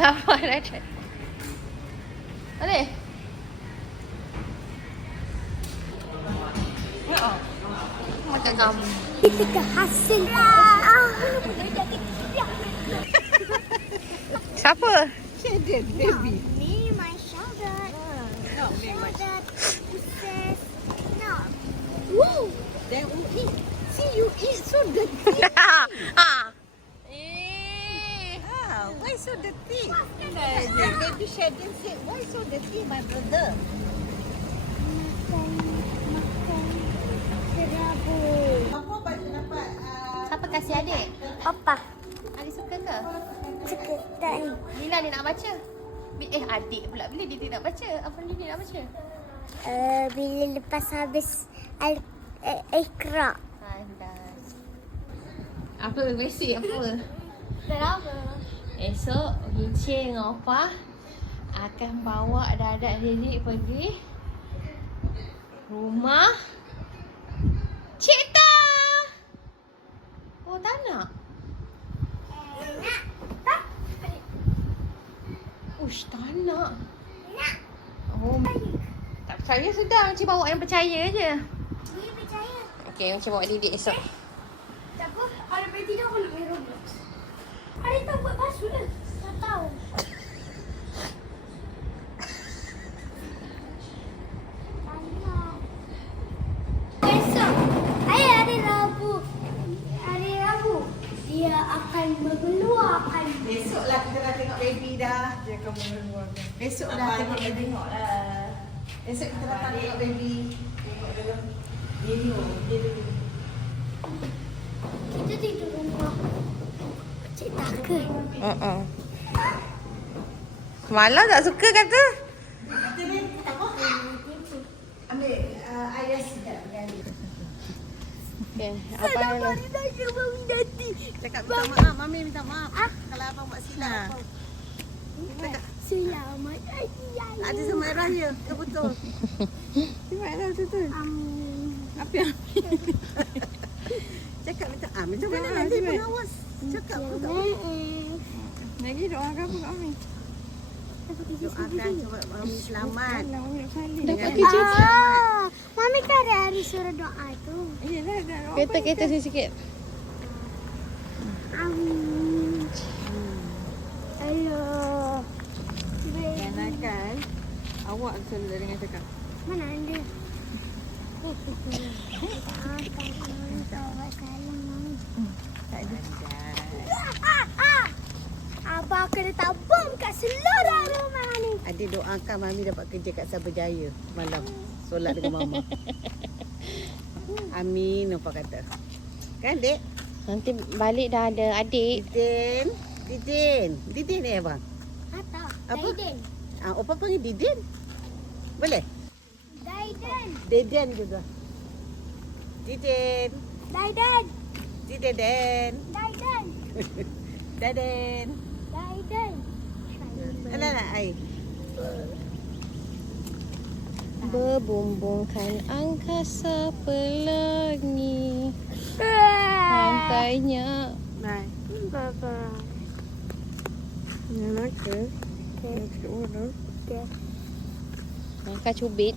Sabar dah. Boleh? Macam kamu. Kita ke hasil. Siapa? Shaded baby. Me, my shoulder. No, me my. Shoulder. Uses. No. Woo. Then we eat. See you eat so dirty. Ha. Ah, why so dirty? Baby Shaded said, why so dirty, my brother? Makan serabut. Apa dapat? Siapa kasih adik? Papa. Adik suka ke? Suka tak ni? Bila dia nak baca? Adik pula. Bila dia nak baca? Apa dia nak baca? Bila lepas habis Iqra. Pantas. Apa? Basic apa? Kenapa? Esok Hincing dengan Opah akan bawa adik-adik Dedik pergi rumah Cik Ta. Oh, tak nak? Ush, tak nak. Oh, tak percaya sudah. Encik bawa yang percaya je. Ni percaya. Okey, Encik bawa Dedik esok. Tak apa, ada peti dah aku nak main Roblox. Ada tahu buat password ke? Tak tahu. Besok, hari Rabu. Hari Rabu, dia akan mengeluarkan. Besoklah kita dah tengok baby dah. Dia akan mengeluarkan. Besok dah tengok baby. Besok kita datang tengok baby. Tengok dalam video. Kita tidur rumah Cik Taka. Malah tak suka kata. Kita ni apa? Ambil ayah sedap kan. Okey, apa dulu? Saya Mami Dati. Cakap minta maaf, Mami minta maaf. Kalau abang buat silap. Selamat Hari Raya. Ada Selamat Raya, ke betul? Selamat Raya betul. Amin. Apa yang cakap minta mana nanti pengawas. Cakap pun tak boleh. Lagi doakan apa kat Mami? Doakan sebab Mami selamat. Mami nak salin. Dapat kerja. Mami kan ada hari suruh doa tu. Yelah, dah doa. Kereta sikit. Amin. Hello. Kan awak selalu dengan cakap. Mana anda? Tak ada. Abang kena tabung kat seluruh rumah ni. Adik doakan Mami dapat kerja kat Saberjaya malam. Solat dengan Mama. Amin apa kata. Kan Dek? Nanti balik dah ada adik. Didin ni abang. Atau Apa? Daiden. Opa panggil Didin. Boleh? Daiden. Deden juga. Didin. Daiden. Dideden. Daiden. Deden. Daiden. Alah ai. Berbumbungkan angkasa pelangi. Pantainya. Bye. Baba. Nak ke? Nak ke? Angkat cubit.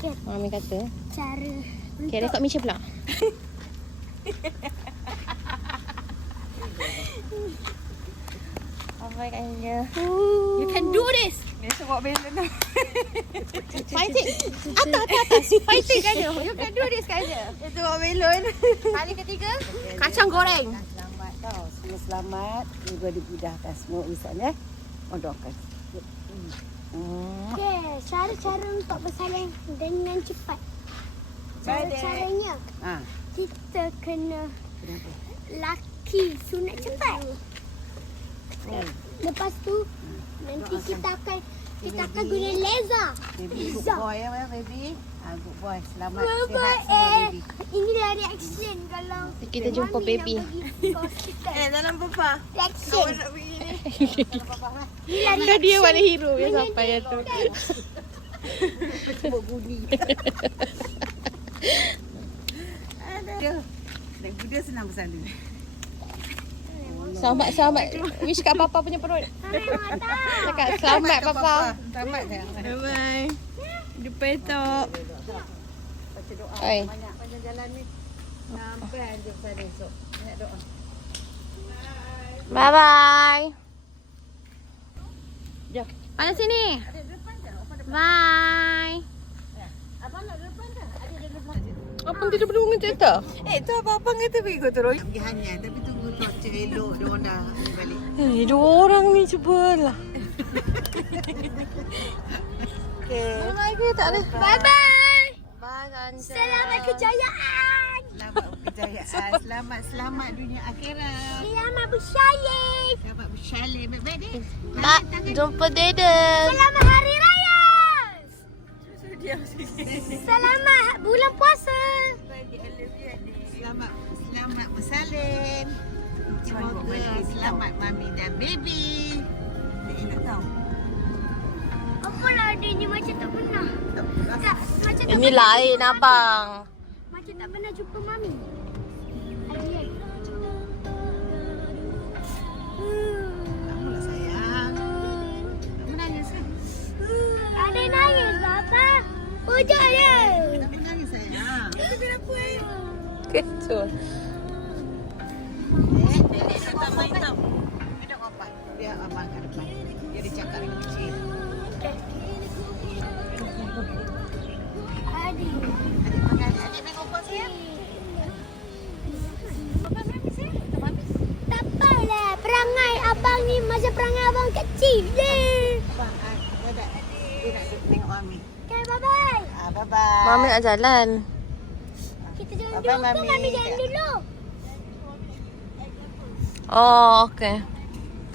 Okay. Mami kata. Cara Okay, rekod Misha pula. Apa katanya? You can do this. Biasa bawa belon dah. Fighting. Atas. Fighting katanya. You can do this katanya. Biasa bawa belon. Kali ketiga, kacang goreng. Selamat tau. Semua selamat. Juga dimudahkan semua urusan ya. Doakan. Okay, cara-cara untuk bersalin dengan cepat. Cara-caranya kita kena laki sunat cepat. Lepas tu nanti kita akan guna laser. Baby good boy ya baby. Good boy. Selamat Bye sihat semua baby. Ini dah reaction kalau Kita jumpa Mami baby. nak pergi ke hospital. Dalam papa. Reaction. Nak pergi ni. Ni lah Kan dia reaction. mana hero yang sampai yang tu. Cuba bunyi. Ada. Naik kuda senang bersalin. Selamat. Wish kat Papa punya perut. Cakap selamat Papa. Selamat sayang. Bye-bye. Jumpa esok. Baca doa Oi. banyak panjang jalan ni. Sampai anjur sana esok. Banyak doa. Bye bye. Jom. Mana sini? Ada depan dah. Apa depan? Bye. Abang nak depan dah. Ada depan. Apa tidak perlu dengan cerita? Tu abang kata pergi kau terus. Pergi hanya tapi tunggu cuaca elok dia orang dah balik. Dua orang ni cubalah. Okay. Bye bye tak ada. Bye-bye. Bye Ganja. Selamat kejayaan. Selamat kejayaan. Selamat dunia akhirat. Selamat bersalin. Selamat bersalin. Baik-baik ni. Bye. Jumpa Dede. Selamat Hari Raya. Selamat bulan puasa. Selamat bersalin. Semoga selamat mami dan baby. Dia nak tahu. Apa lah dia ni macam tak pernah. Tak, macam tak Ini lain abang. Macam tak pernah jumpa mami. Adik. Kamulah sayang. Tak menangis kan? Adik nangis Bapa. Ujak dia. Tak menangis sayang. Itu kenapa Ketul. tak main tau. Ada apa? Biar abang kat depan. Dia cakap dengan kecil. Adik. Adik makan. Adik main apa sayang? Apa manis eh? Tak apalah. Perangai abang ni macam perangai abang kecil je. Abang, dia nak tengok mami. Okay, bye-bye. Bye-bye. Mami nak jalan. Kita jalan Bye-bye, dulu ke Mami. mami jalan dulu? Oh, okey.